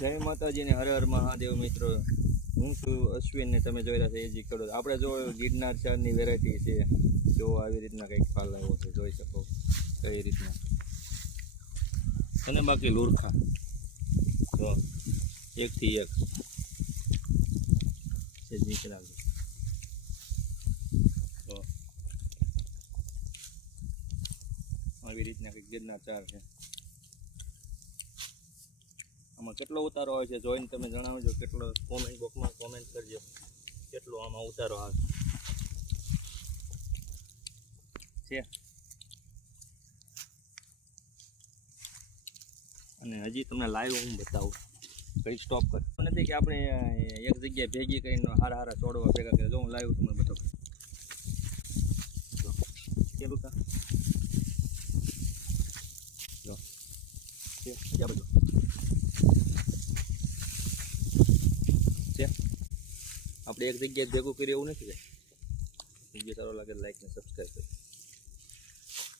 જય માતાજી ને હર હર મહાદેવ મિત્રો, હું છું અશ્વિન ને તમે જોઈ રહ્યા છો એજી ખેડૂત. આપણે જો ગિરનાર ચારની વેરાયટી છે, જો આવી રીતના કંઈક ફાલ આવ્યો છે, જોઈ શકો કઈ રીતના. અને બાકી લુરખા જો એકથી એક છે નીકળ્યા તો આવી રીતના કંઈક ગિરનાર ચાર છે. આમાં કેટલો ઉતારો આવે છે જોઈને તમે જણાવજો, કેટલો કોમેન્ટ બોક્સમાં કોમેન્ટ કરજો કેટલો આમાં ઉતારો આવે છે. અને હજી તમને લાઈવ હું બતાવું, કઈ સ્ટોપ કર નથી કે આપણે એક જગ્યાએ ભેગી કરીને હારા હારા છોડવા ભેગા કરે. જો હું લાઈવ તમને બતાવું કેટલું કા જો ત્યાં બધું આપણે એક જગ્યાએ ભેગું કરીએ એવું નથી. વિડીયો સારો લાગે લાઈક ને સબસ્ક્રાઈબ કરો.